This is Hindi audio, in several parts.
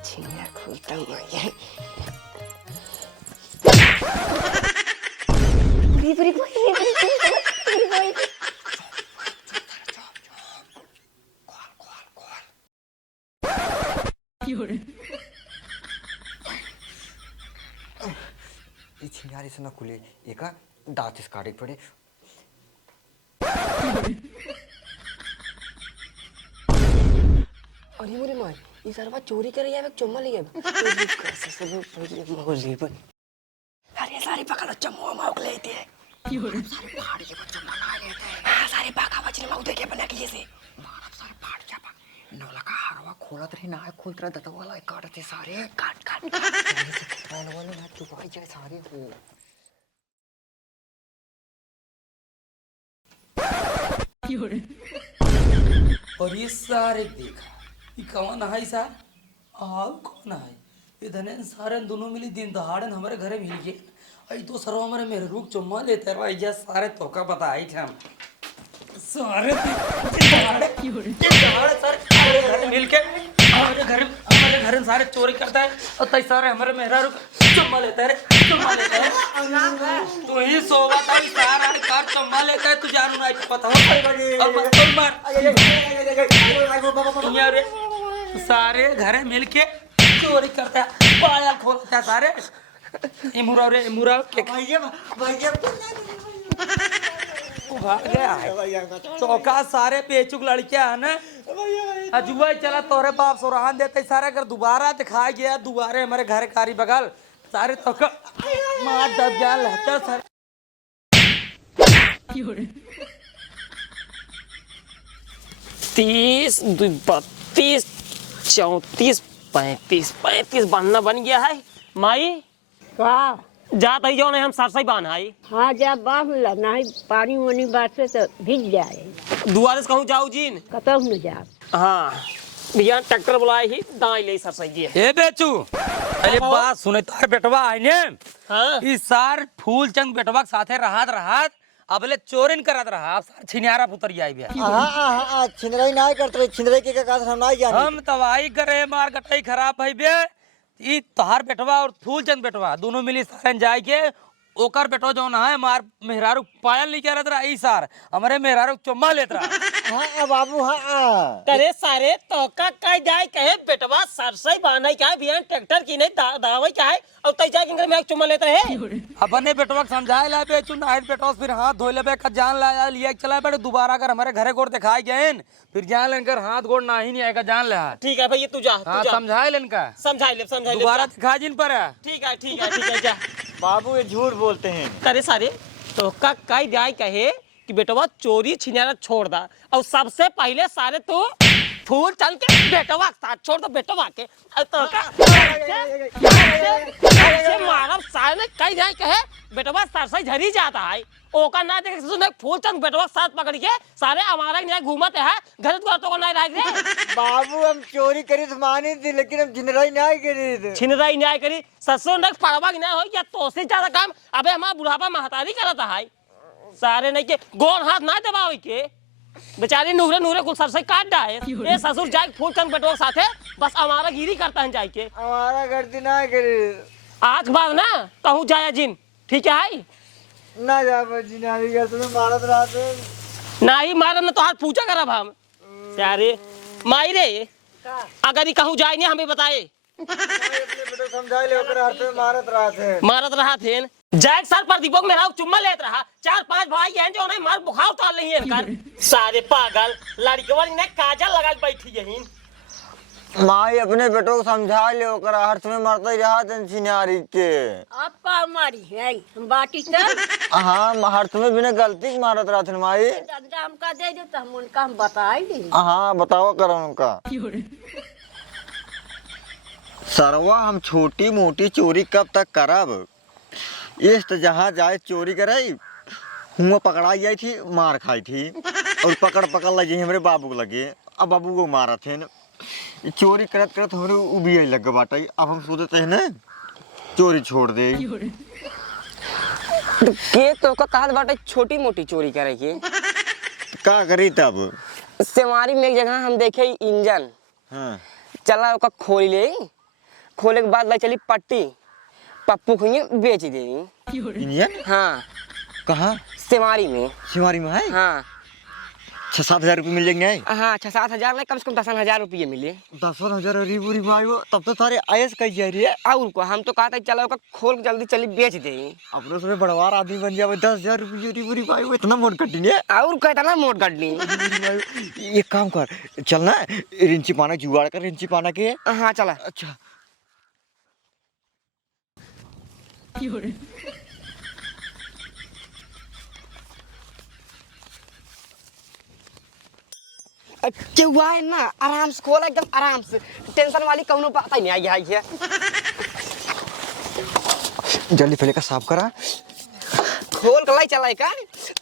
चिड़िया खुलता हुआ है। बुरी बुरी बुरी बुरी बुरी ये चिंगारी से ना खुले एक दांत काटे पड़े। अरे मुझे मार ये सारा बात चोरी करे या चुम्मा ले गया। अरे सारी पकड़ो चम्मो माउक लेते हैं। सारे फाड़ के बच्चों मना लेते हैं। हाँ सारे बाका बचने माउक देखे बना के जैसे मारब सारे फाड़ जा पा नौला का हरवा खोलत रही ना है खोलत रहा दतवा वाला काटते सारे काट काट वाले वाले ना चुपाई जाए सारे और ये सारे देखा ये कौन है सा आओ कौन है ये धने सारे दोनों मिली दिन दहाड़न हमारे घरे मिल गए आई तो सरो हमारे मेरे रूप चुम्मा लेते रहा ये सारे तो का पता आई थे हम सारे दहाड़े सारे घर मिल के हमारे घर सारे चोरी करता है और तई सारे हमारे मेरा रूप चुम्मा लेता है तू ही सोवा था सारा कार चुम्मा लेता है तू जानू नहीं पता हो और मत मार यार सारे घरे मिलके चोरी करता है पाया खोलता है सारे इमुरा के भैया भाग गया चौका सारे पेचुक लड़कियां है ना अजुआ चला तोरे बाप सुरान देते सारे अगर दोबारा दिखाई गया दोबारा हमारे घर कारी बगल सारे तो मार दब जा लहचा सारे 30 32 34 35 बनना बन गया है माई का जात ही जो नहीं हम सरसई बान आई हाँ जा बाप ना ही पानी वानी बात से तो भीग जाए दुआरे से कहूँ जाऊ जीन कतौ न जा हाँ भैया ट्रैक्टर बुलाए ही दाई ले सरसई जी ए बेचू अरे बात सुने तार बेटवा आई ने हाँ इस सार फूल चंद बेटवा के साथे रहत अबले चोरिन करत रहा अब सार छिनियारा पुतर जाई बे हां छिनराई ना करते छिनराई के का हम ना जाने हम तवाई करे मार गटाई खराब भई बे ई तोहार बेटवा और फूल चंद बेटवा दोनों मिली सारन जाए के ओकर बेटवा जो ना है मार मेहरारू पायल नहीं करत रहा ई सार हमारे मेहरारू चुम्मा लेत रहा हां बाबू हां करे सारे तो का जाए कहे बेटवा सरसई बानाई का भैया ट्रैक्टर की नहीं दावई का है और तई जाके घर में चुम्मा लेते है अपने बेटवा समझाए ला बे चुन नाइट बेटवा फिर हाथ धोए ले बे का जान ला लिया चला बे दोबारा अगर हमारे घरे गोड़ दिखाई गए फिर जान लेकर हाथ गोड़ ना ही नहीं आएगा जान ले ठीक है भैया तू जा समझाए लेन का समझाई ले दोबारा दिखा जिन पर ठीक है जा बाबू ये झूठ बोलते हैं करे सारे तो का जाए कहे कि बेटवा चोरी छिनारा छोड़ दा और सबसे पहले सारे तू फूल चल के बेटवा साथ छोड़ दो बेटवा के तो मारब सारे कई जाए कहे बेटवा सरसई झरी जाता है ओका ना देख सुन फूल चंद बेटवा साथ पकड़ के सारे हमारा नहीं घूमत है घर तो नहीं रह गए बाबू हम चोरी करी तो मानी थी लेकिन हम छिनराई ना करी छिनराई नहीं करी ससुर ने पड़वा ना हो या तो से ज्यादा काम अबे हमारा बुढ़ापा महतारी करता है सारे नहीं के गोर हाथ ना दबावे के बेचारी नूरे कुल सरसई काट डाए ये ससुर जाए फूल चंद बेटवा साथे बस हमारा गिरी करता है जाए के हमारा गलती ना करी आज बाद ना कहूँ जाया जिन ठीक है ना जा जिनारी कर तुम्हें मारत रात ना ही मारम ना तो हाथ पूछा करब हम सारे माई रे अगर ही कहूँ जाए नहीं हमें बताए अपने बेटो समझा ले ओकर हाथ में मारत रहा थे जाए सर पर दीपक मेरा चुम्मा लेत रहा 4-5 भाई हैं जो नहीं मार बुखार उतार नहीं है कर सारे पागल लड़कियों ने काजल लगा बैठी यहीं माई अपने बेटो को समझा ले ओकर हाथ में मारते रहा थे छिनारी के आपका हमारी है हम बाटी सर हां हाथ में बिना गलती के मारत रहा थे माई दादा हमका दे दो तो हम उनका हम बताई दी हां बताओ करो उनका सरवा हम छोटी मोटी चोरी कब तक करब इस तो जहाँ जाए चोरी कराई हुआ पकड़ाई आई थी मार खाई थी और पकड़ लगी हमारे बाबू को लगे अब बाबू को मारा थे चोरी करत करत हमरे उबी लग बाटा। अब हम सोचते हैं ना चोरी छोड़ दे। तो के तो का कहत बाटे छोटी मोटी चोरी करे के। का करी तब? सेमारी में एक जगह हम देखे इंजन। हाँ चला ओका खोल ले, खोले के बाद लाई चली पट्टी, पप्पू खुइए बेच दे। इंजन हाँ कहाँ? सेमारी में। शिवारी में है? हाँ 6-7 हजार रुपये मिल जाएंगे। हाँ 6-7 हजार नहीं, कम से कम 10,000 रुपये मिले। 10,000 अरे बुरी भाई वो तब तो सारे आयस कही जा रही है। और को हम तो कहते चलो ओका खोल के जल्दी चली बेच दे। अपने उसमें बड़वार आदमी बन जाए। 10,000 रुपये बुरी भाई वो इतना मोट कटी है। और कहता ना मोट गड्डी। एक काम कर, चल ना रिंची पाना जुगाड़ कर, रिंची पाना के। हाँ चला। अच्छा चुआ है ना, आराम से खोला, एकदम आराम से, टेंशन वाली कौनो बात ही नहीं आई है। जल्दी पहले का साफ करा। खोल के लाई चलाई का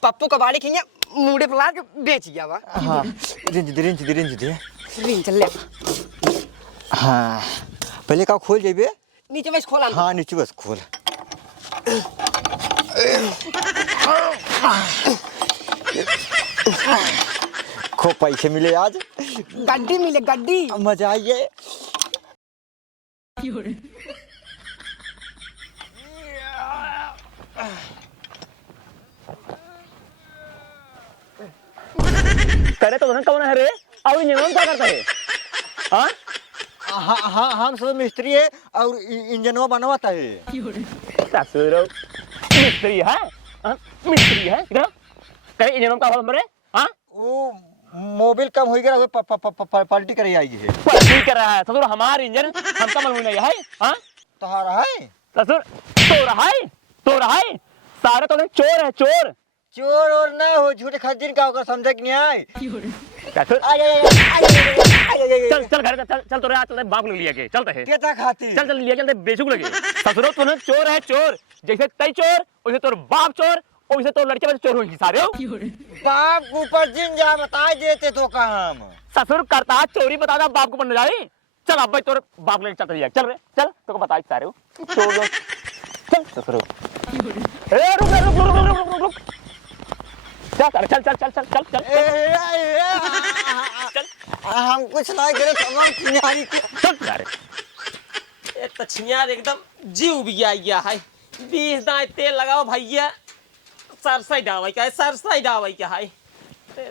पप्पू का बाड़ी खिया मुड़े पर ला के बेच गया बा। हाँ रिंच दे। रिंच चल ले। हाँ पहले का खोल जाइए। नीचे बस खोला। हाँ नीचे बस खोल। खूब पैसे मिले आज। गड्डी मिले गड्डी। मजा आई है। करे तो कौन है रे? और इंजन क्या करता है? हाँ हाँ हम सब मिस्त्री है और इंजनवा बनवाता है। ससुरो मिस्त्री है? मिस्त्री है इधर? करे इंजन का भाव मरे? हाँ वो मोबिल कम हो गया, पलटी करे आई है। पलटी कर रहा है ससुर, हमार इंजन हमका मालूम नहीं है। हाँ तुम्हारा है ससुर तो रहा है सारे तो चोर है चोर। चोर और ना हो, झूठे खजीन का होकर समझे कि नहीं आए। ससुर चल घर चल तो रे, चल बाप लोग लिया के चलते है। केता खाती चल लिया चलते बेचुक लगे। ससुरो तूने चोर है चोर, जैसे तई चोर वैसे तोर बाप चोर, और वैसे तो लड़के बच्चे चोर होंगे सारे हो। बाप के ऊपर जिन जा बता देते तो कहा हम ससुर करता चोरी बता दा बाप को पढ़ने जाए। चल अब भाई तोर बाप लेके चलते जाए। चल रे चल, तो को बता सारे हो चोर लोग। चल ससुरो ए रुक चल हम कुछ नहीं करे चल। एक तो छियार एकदम जीव भी गया है। 20 दांत तेल लगाओ भैया, सरसई डावाई क्या है, सरसई डावाई क्या है।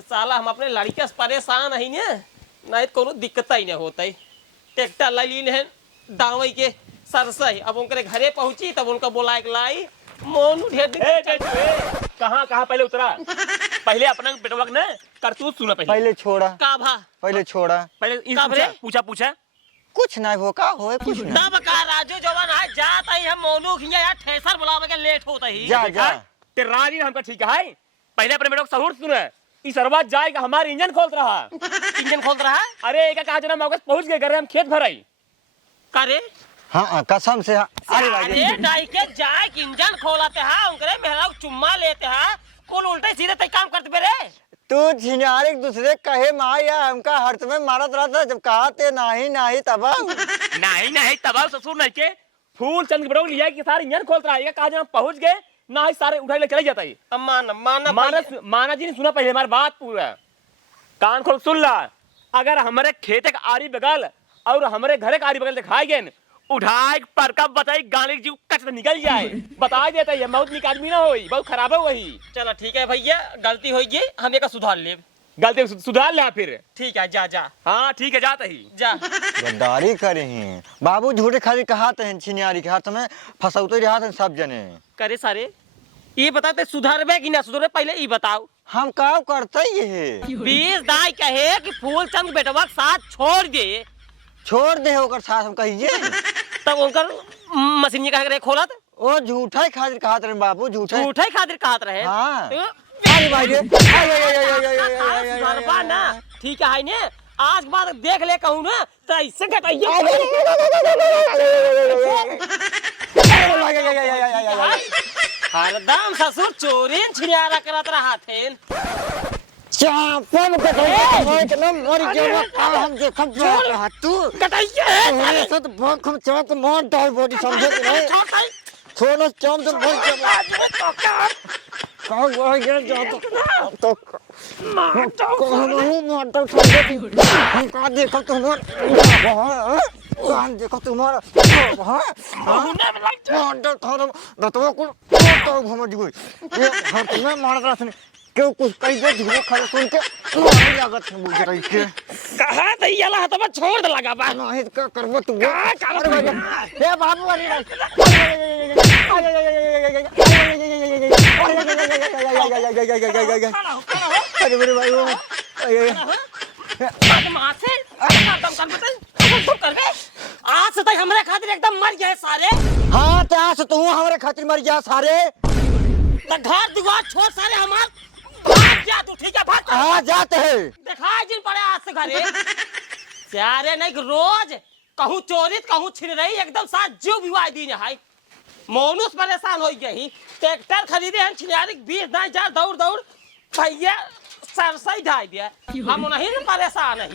साला हम अपने लड़के से परेशान है नहीं तो कोनो दिक्कत ही नहीं होता है। ट्रैक्टर ला ली है डावाई के सरसई, अब उनके घरे पहुंची तब उनका बोला एक लाई मोनू ढेर कहाँ पहले उतरा। पहले अपना बेटवा ने करतूत सुना पहले छोड़ा का भा पहले पूछा कुछ नहीं हो का हो कुछ नहीं। तब का राजू जवान है जात आई हम मोनू खिया यार ठेसर बुलावे के लेट होता ही जा ते राजी हमका ठीक है। पहले अपने बेटो सहूर सुने इस सरवा जाएगा हमारे इंजन खोल रहा। अरे एक कहा जना मौके पहुंच गए घर हम खेत भराई करे। हाँ कसम से। अरे डाई के जाए इंजन खोलाते हैं उनके मेहरा चुम्मा लेते हैं कौन उल्टे सीधे तय काम करते बेरे। तू झिनारे एक दूसरे कहे माया हमका हर्त में मारत रहता जब कहा ते नहीं तब नहीं तब ससुर नहीं के फूल चंद बड़ो लिया कि सारे इंजन खोलता है कहा जब पहुंच गए ना ही सारे उठा ले चले जाता है। माना जी ने सुना पहले हमारी बात पूरा कान खोल सुन ला। अगर हमारे खेते का आरी बगल और हमारे घरे का आरी बगल दिखाई गए उठाए पर कब बताई गाने की कच निकल जाए बता देता है बहुत निक आदमी ना होई बहुत खराब है वही। चलो ठीक है भैया गलती होगी हम एक सुधार ले गलती सुधार ले फिर ठीक है जा। हाँ ठीक है जाता ही जा। गद्दारी करे हैं बाबू झूठे खाली कहाते हैं छिनियारी के हाथ में फंसौते रहा हैं सब जने करे सारे। ये बताते सुधारबे कि ना सुधरे पहले ये बताओ हम का करते ये 20 दाई कहे कि फूल चंद बेटवा साथ छोड़ दे होकर साथ हम कहिए तब उनकर मशीन कह रहे खोलत ओ झूठा ही खातिर कहत रहे बाबू झूठा ही खातिर कहत रहे। हाँ। अरे भाई ना ठीक है ने आज के बाद देख ले कहूँ ना तो ऐसे घटाइए हरदम ससुर चोरी छिनियारा करत रहा थे। चापन कटाई इतना मर गया हम देखब तू कटाइए तोरे से तो बहुत खम चाप मार डाल बॉडी समझे नहीं थोड़ा चाम तो मर गया कहां गया जा तो नहीं मारता समझे हम का देखब तुम्हार कान देखब तुम्हार हां मारता थारा दतवा को तो हम दिगो ये हर तुम्हें मार रहा है क्यों कुछ कहीं दे झूठ खा सुन के मारी लागत है मुझे रही के कहा दैयाला हतवा छोड़ दे लगा बा नहीं का करबो तू का करबो? हे बाबू वाली अरे मेरे भाई मां से खत्म कर बते तू कर बे आज से तक हमरे खातिर एकदम मर गए सारे हां तो आज तू हमारे खातिर मर जा सारे त घर दुआर छोड़ सारे हमार भाग जा तू ठीक है भाग हां जाते हैं देखा जिन पड़े आज से घरे सारे नहीं रोज कहूं चोरी कहूं छिन रही एकदम साथ जीव विवाह दिन है मोनुस परेशान हो गई ट्रैक्टर खरीदे हैं छिनारी 20 दाई जा दौड़ दौड़ भैया सरसई ढाई दिया हम नहीं न परेशान है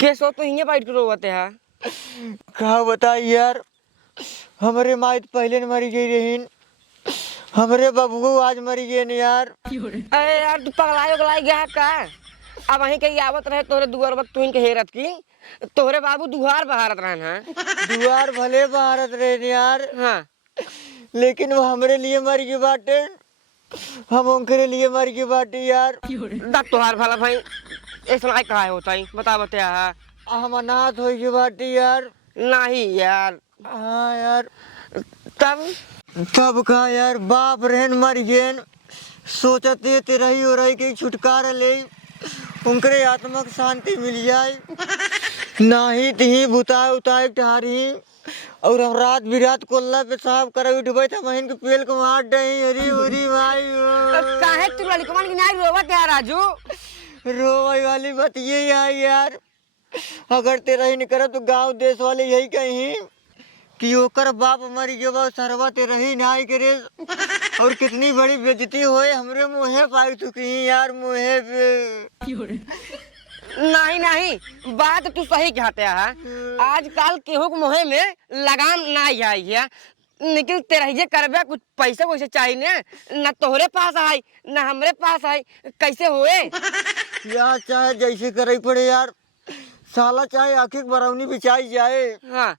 केसो तो हिंगे बैठ के रोवते है का बता यार हमारे माई पहले न मरी गई रहीन हमारे बाबू आज मरी गए न यार अरे यार तू पगलाई गया का अब वहीं कहीं आवत रहे तोरे दुआर वक्त तू इनके हेरत की तोरे बाबू दुहार बहारत रहन है दुआर भले भारत रहे न यार हाँ लेकिन वो हमारे लिए मर गई बाटे हम उनके लिए मर गई बाटे यार दब तोहार भला भाई ऐसा नहीं कहा होता है बता बता हम अनाथ हो गई बाटे यार नहीं यार हाँ यार तब तब का यार बाप रहन मर गए सोचते ते रही हो रही कि छुटकारा ले उनके आत्मा को शांति मिल जाए नाही तही बुताए उताए ठहरी और हम रात बिरात कोल्ला पे साफ कर उठबे त महीन के पेल को मार दही हरी हरी भाई काहे तू लड़कमन की नहीं रोवत है राजू रोवाई वाली बात ये है यार अगर तेरा ही नहीं करे तो गांव देश वाले यही कहीं कि ओकर बाप मर गया सरवा तेरा ही नहीं करे और कितनी बड़ी बेइज्जती होए हमरे मुँहे पाई चुकी यार मुँहे पे नहीं नहीं बात तू सही कहते है आजकल केहू के मुहे में लगाम नहीं आई है लेकिन तेरा करबे कुछ पैसे वैसे चाहिए न तोहरे पास आई न हमरे पास आई कैसे होए यार चाहे जैसे करे पड़े यार साला चाहे आखिर बरौनी बिछाई जाए हाँ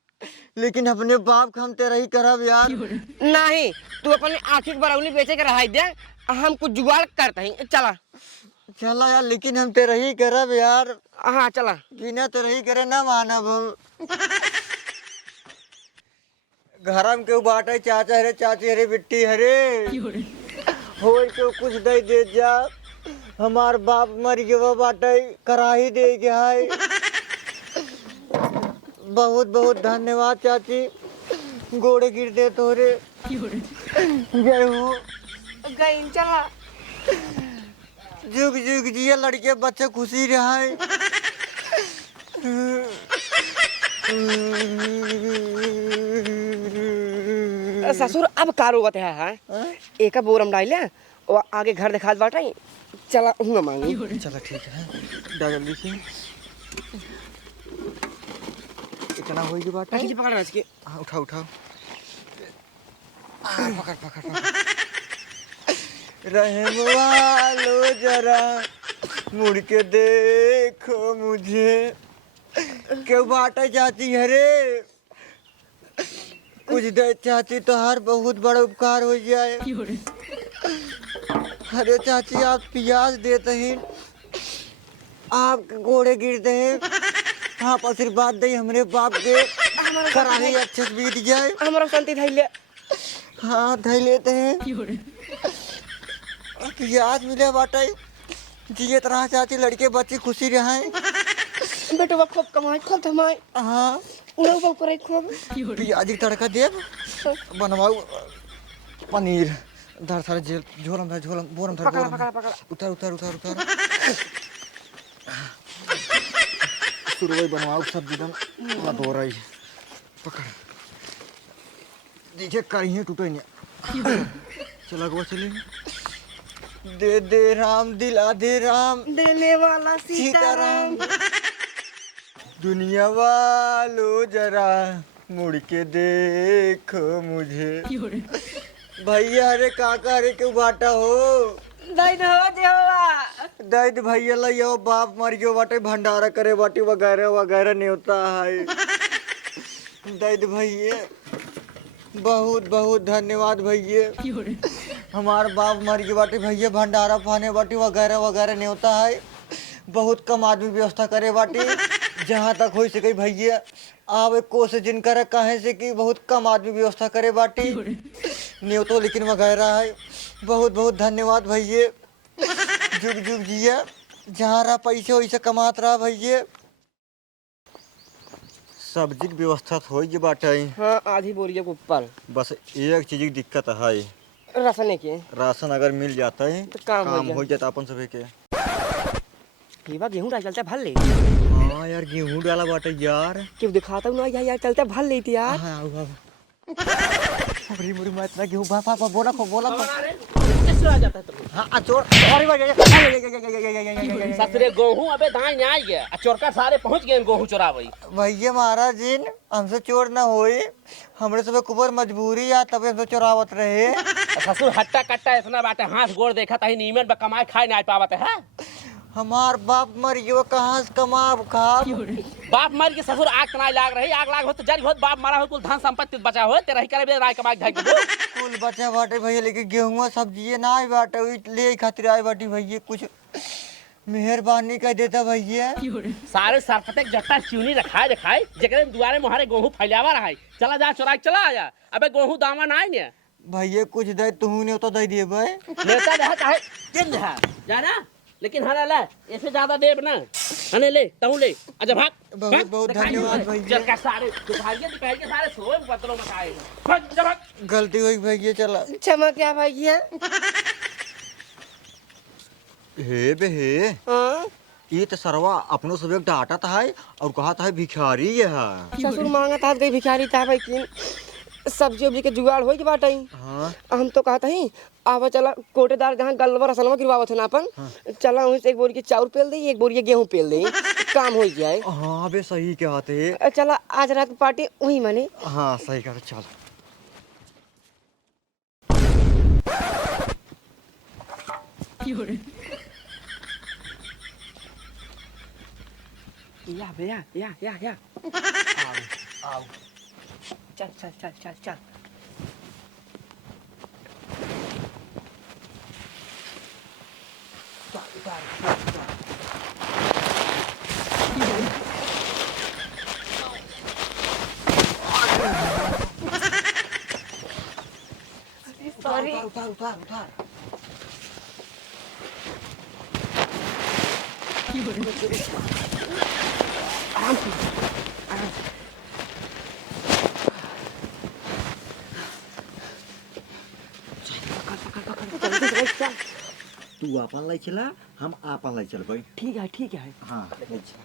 लेकिन अपने बाप का हम तेरा ही करब यार नहीं तू अपने आखिर बरौनी बेचे के रहा दे हम कुछ जुगाड़ करते हैं चला चला यार लेकिन हम तेरा ही करब यार हाँ चला बिना तेरा ही करे ना मानब घर में क्यों बाटे चाचा हरे चाची हरे बिट्टी हरे हो क्यों कुछ दे जा हमार बाप मर गया बाटे कराही दे गया है बहुत बहुत धन्यवाद चाची गोड़े गिर दे तोरे जय हो गई चला जुग जुग जिया लड़के बच्चे खुशी रहे ससुर अब का रोवत है एक बोरम डाले और आगे घर दिखा बाटे चला हूँ मांगी चलो ठीक है जल्दी से इतना होगी बात पकड़ रहा है हाँ उठाओ उठाओ पकड़ पकड़ पकड़ रहम वालो जरा मुड़ के देखो मुझे क्यों बाटा जाती है रे कुछ दे चाची तो हर बहुत बड़ा उपकार हो जाए अरे चाची आप प्याज देते हैं आप घोड़े गिरते हैं आप आशीर्वाद दे हमरे बाप के कराही अच्छे से बीत जाए हमारा शांति धैले हाँ धै लेते हैं याद मिले बाटे जिए तरह चाची लड़के बच्चे खुशी रहे बेटवा खूब कमाए खूब धमाए हाँ उन्हें ऊपर करे खूब प्याज की तड़का देव बनवाओ पनीर धर सारे झोलम धर झोलम बोरम धर पकड़ा बोरम पकड़ा पकड़ा उतार उतार उतार उतार सुरवई बनवाओ सब्जी दम मत हो रही पकड़ देखिए कहीं टूटे नहीं चला गो चले दे दे राम दिला दे राम देने वाला सीताराम दुनिया वालों जरा मुड़ के देखो मुझे भैया अरे काका अरे क्यों बाटा हो दैन हो देवा दैद भैया लियो बाप मर गयो बाटे भंडारा करे बाटी वगैरह वगैरह न्योता है दैद भैया बहुत बहुत धन्यवाद भैया हमार बाप मर गए बाटी भैया भंडारा पाने बाटी वगैरह वगैरह न्योता है बहुत कम आदमी व्यवस्था करे बाटी जहाँ तक हो सके भैया आप एक कोशिश जिन करे कहे से कि बहुत कम आदमी व्यवस्था करे बाटी न्योतो लेकिन वगैरह है बहुत बहुत धन्यवाद भैया जुग जुग जिया जहाँ रहा पैसे वैसे कमात रहा भैया सब्जी की व्यवस्था तो हो बाटे हाँ आधी बोरिया के ऊपर बस एक चीज की दिक्कत है रसने के राशन अगर मिल जाता है तो काम हो जाता अपन सभी के ये बात गेहूं डाल चलता भल ले हाँ यार गेहूं डाला बाटे यार क्यों दिखाता हूँ ना यार चलता भल लेती यार हाँ अरे मुरी मैं इतना गेहूं बापा बोला कैसे आ जाता है तुम हाँ चोर ससुरे गेहूं अबे दाई नहीं आई है चोरका सारे पहुंच गए गेहूं चोरावई भैया महाराज जी हमसे चोर ना होई हमरे सब कुबर मजबूरी या तबे हमसे चोरावत रहे ससुर हट्टा कट्टा इतना बाटे हाथ गोड़ देखा तही नीमन पे कमाए खाए नहीं पावत है हमार बाप मर गयो कहाँ से कमाब खाब बाप मर के ससुर आग तनाई लाग रही आग लाग हो तो जरी हो बाप मारा हो कुल धन संपत्ति बचा हो तेरा ही करे राय कमाए ढाई के कुल बचा बाटे भैया लेकिन गेहूं सब्जी ना आई बाटे ले खातिर आई बाटी भैया कुछ मेहरबानी कर देता भैया सारे सरपटे जट्टा चूनी रखाए दिखाए जकरे दुआरे मुहारे गेहूं फैलावा रहा चला जा चोरा चला आया अबे गेहूं दामा ना ने भैया कुछ दे तू ने तो दे दिए भाई नेता रहा चाहे दिन रहा जाना लेकिन हरा ले ऐसे ज्यादा देब ना हने ले तहु ले अच्छा भाग बहुत बहुत धन्यवाद भैया चल का सारे दिखाइए सारे सोए पत्रों में खाए भाग जा भाग गलती हुई भैया चला क्षमा क्या भैया हे बे हे हाँ ये तो सरवा अपनों सब एक डाटा था है और कहा था भिखारी है ससुर मांगा था गई भिखारी था भाई की सब्जी उब्जी के जुगाड़ हो के बाटे हाँ हम तो कहता ही आवा चला कोटेदार जहाँ गलवा रसलवा गिरवावत है ना अपन चला वहीं से एक बोरी की चाउर पेल दे एक बोरी गेहूं पेल दे काम हो जाए हाँ बे सही कहते चला आज रात पार्टी वही माने हाँ सही कहते चल या भैया या आओ चल चल चल चल चल उतार तू आपन लाई चला हम आपन लाई चल भाई ठीक है हाँ ले चल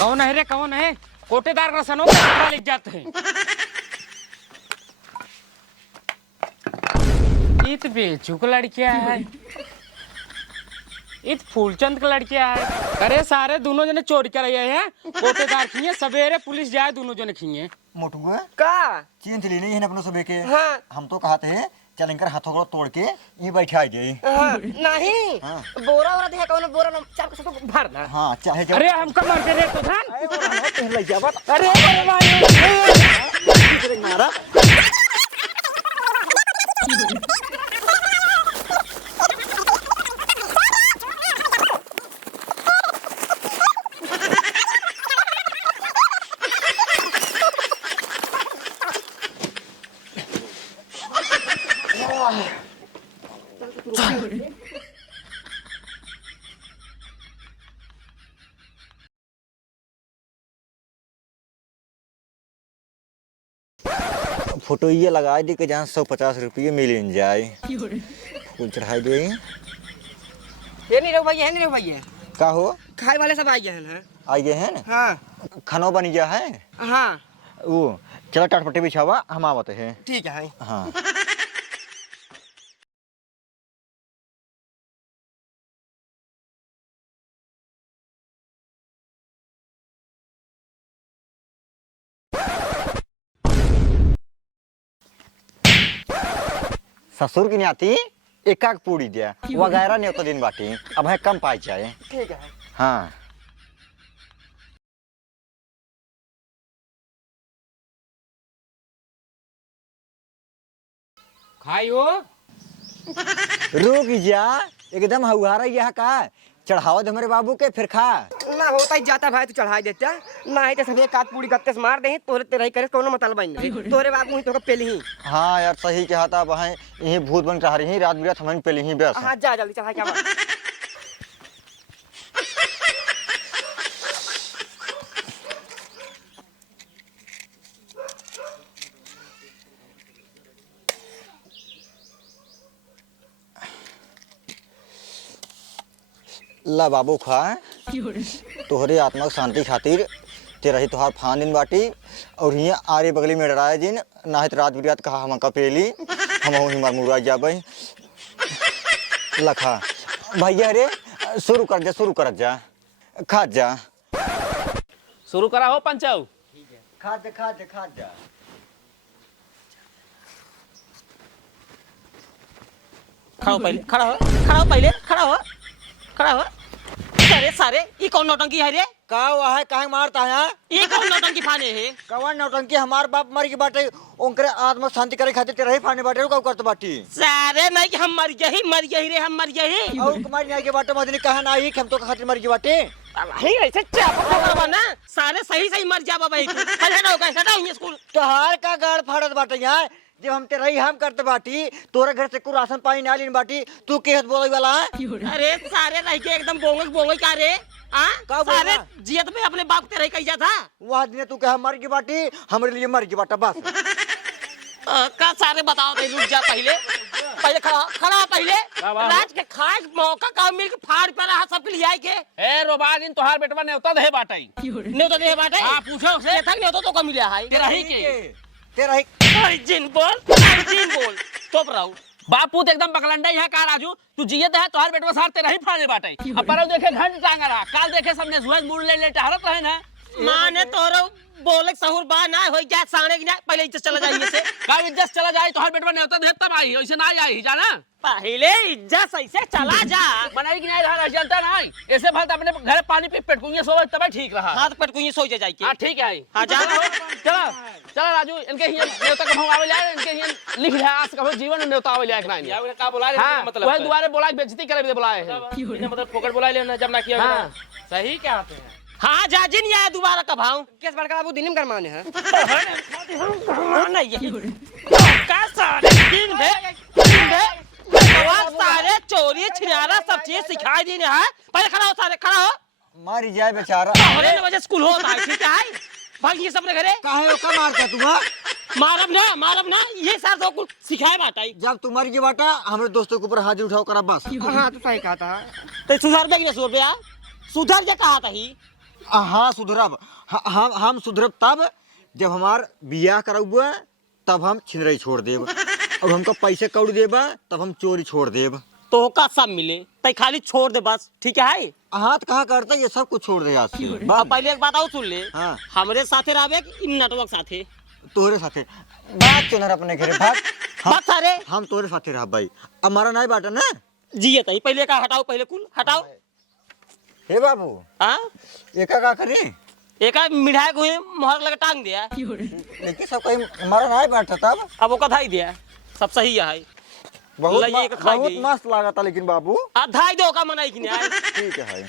कौन है रे कौन है कोटेदार का सनो का लिख जाते हैं इत बेचूक लड़कियां है इत फूलचंद का लड़कियां है अरे सारे दोनों जने चोरी कर रहे हैं कोटेदार खिए सवेरे पुलिस जाए दोनों जने खिए मोटुआ का चीन चली नहीं है अपनों सबे के हाँ हम तो कहते हैं चल इनकर हाथों को तोड़ के ये बैठा गई हाँ, नहीं हाँ। बोरा वोरा देखा कौन बोरा ना चार को भर ना हाँ चाहे अरे हम कब मर गए तो धान अरे मारा फोटो ये लगा दी कि जहाँ 150 रुपये मिल जाए। फूल चढ़ाई दे। ये नहीं रहो भैया, है नहीं रहो भैया। का हो? खाए वाले सब आ गए हैं। आ गए हैं ना? हाँ खाना बन गया है? हाँ वो चलो टाटपट्टी बिछावा, हम आवते हैं। ठीक है। हाँ। ससुर की नहीं आती एक पूरी दिया वगैरह नहीं होता दिन बाटी, अब है कम पाई जाए। ठीक है। हाँ खाइयो रुक जा, एकदम हुआरा यह का चढ़ावा दे हमारे बाबू के फिर खा। ना होता ही जाता भाई, तू चढ़ाई देता ना ही तो सब एक आध पूरी गत्ते से मार दे तोरे तेरा ही करे कोनो मतलब नहीं। तोरे बाबू ही तो पहले ही। हाँ यार सही कहा था, वहाँ यही भूत बन चढ़ा रही रात बिरात हमारी पहले ही बस। हाँ जा जल्दी चढ़ा क्या बात। ला बाबू खा, तोहरे आत्मा की शांति खातिर तेरा ही तोहार फान दिन बाटी। और यहाँ आरे बगली में डराए दिन ना है तो रात बिरात कहा हम पेली हम हिमार मुरा जाबे। लखा भैया रे शुरू कर जा खा जा। शुरू करा हो पंचौ। खा जा। खड़ा हो पहले, खड़ा हो। अरे सारे ये कौन नौटंकी है रे? का हुआ है, काहे मारता है? ये कौन नौटंकी फाने है? कवन नौटंकी हमार बाप मर के बाटे, ओकरे आत्मा शांति करे खातिर तेरा ही फाने बाटे का करत बाटी। सारे नहीं कि हम मर गई रे, हम मर गई। और कुमार नहीं के बाटे मदनी कहा ना ही हम तो खातिर मर के बाटे। नहीं ऐसे चापा ना सारे सही मर जाबा भाई। हटाओ ये स्कूल। तोहार का गाड़ फाड़त बाटे यार, जब हम तेरा ही हम करते बाटी, तोरा घर से कुछ राशन पानी ना लेन बाटी, तू केहत बोले वाला है? अरे सारे रह के एकदम बोंगे का रे? का बोला? सारे जियत में अपने बाप तेरे कही था। वह दिन तू कहा मर की बाटी, हमारे लिए मर की बाटा बस। का सारे बताओ तो रुक जा पहले खड़ा पहले राज के खाए मौका का मिल के फाड़ पे रहा सब के लिए आए के। ए रोबाज इन तोहार बेटवा नेवता दे बाटई। नहीं तो दे बाटे। हां पूछो से था नहीं तो का मिला है तेरा ही के। तेरा ही अर्जुन बोल तो रहू बापू तो एकदम बकलंडा यहाँ का राजू, तू जियत है तोहार बेटवा सार तेरा ही फाड़े बाटई। अब परव देखे घंट टांगा रहा, काल देखे सबने सुहज मुड़ ले टहरत रहे ना। माने तोरो बोले सहूर बा ना हो जा साने की ना पहले इज्जत चला जाइए से। का इज्जत चला जाए तोहार बेटवा नेवता दे तब आई, ऐसे ना आई जाना। पहले इज्जत ऐसे चला जा। बनाई कि नहीं रहा जनता नहीं, ऐसे भल अपने घर पानी पे पेटकुंगे सोवे तब ठीक रहा। हाथ पेट को ये सो जाए के। हां ठीक है। हां जा चलो राजू, इनके ही नेवता का भंग आवे जाए, इनके ही लिख रहा आज कभी जीवन में नेवता आवे जाए नहीं। या का बोला रे मतलब वही दुआरे बोला बेइज्जती करे दे बुलाए हैं। मतलब फोकट बोला ले ना जब ना किया। हां सही क्या होते हैं? हाँ जाजिन या दोबारा कब आऊं? केस बड़का बाबू दिनम करमाने हैं। नहीं का सारे दिन सारे चोरी छिनारा सब चीज सिखाई दी है। पहले खड़ा हो, सारे खड़ा हो। मर जाए बेचारा। होने वजह स्कूल होता है ठीक है। भाग ये सब ने घरे काहे का मारता तू? मारब ना ये सार तो कुछ सिखाए बाटाई। जब तू मर के बाटा हमारे दोस्तों के ऊपर हाजिर उठाओ करा बस। हाँ तो सही कहा था। तो सुधर देगी ना रुपया, सुधर जा कहा था ही। हाँ सुधरब, हम सुधरब तब जब हमार बियाह कराबा तब हम छिनरई छोड़ देब। अब हमको पैसे कौड़ी देबा तब हम चोरी छोड़ देब। तो का सब मिले तय खाली छोड़ दे बस ठीक है। हाथ कहाँ करता ये सब कुछ छोड़ दे आज से। पहले एक बात और सुन ले। हाँ। हमरे साथे रहबे इन नेटवर्क साथे। तोरे साथे बात चुनर अपने घरे भाग। बात सारे हम तोरे साथे रह भाई, अब हमारा नहीं बाटा ना। जिए तई पहले का हटाओ, पहले कुल हटाओ। हे बाबू हाँ एका का करे? एक मिठाई को मोहर लगा टांग दिया। लेकिन सब कहीं हमारा नहीं बाटा तब। अब वो कधाई दिया सब सही है। बहुत लइये के खाई बहुत गई। मस्त लगा था लेकिन बाबू। धाई दो का मनाई कि नहीं। ठीक है।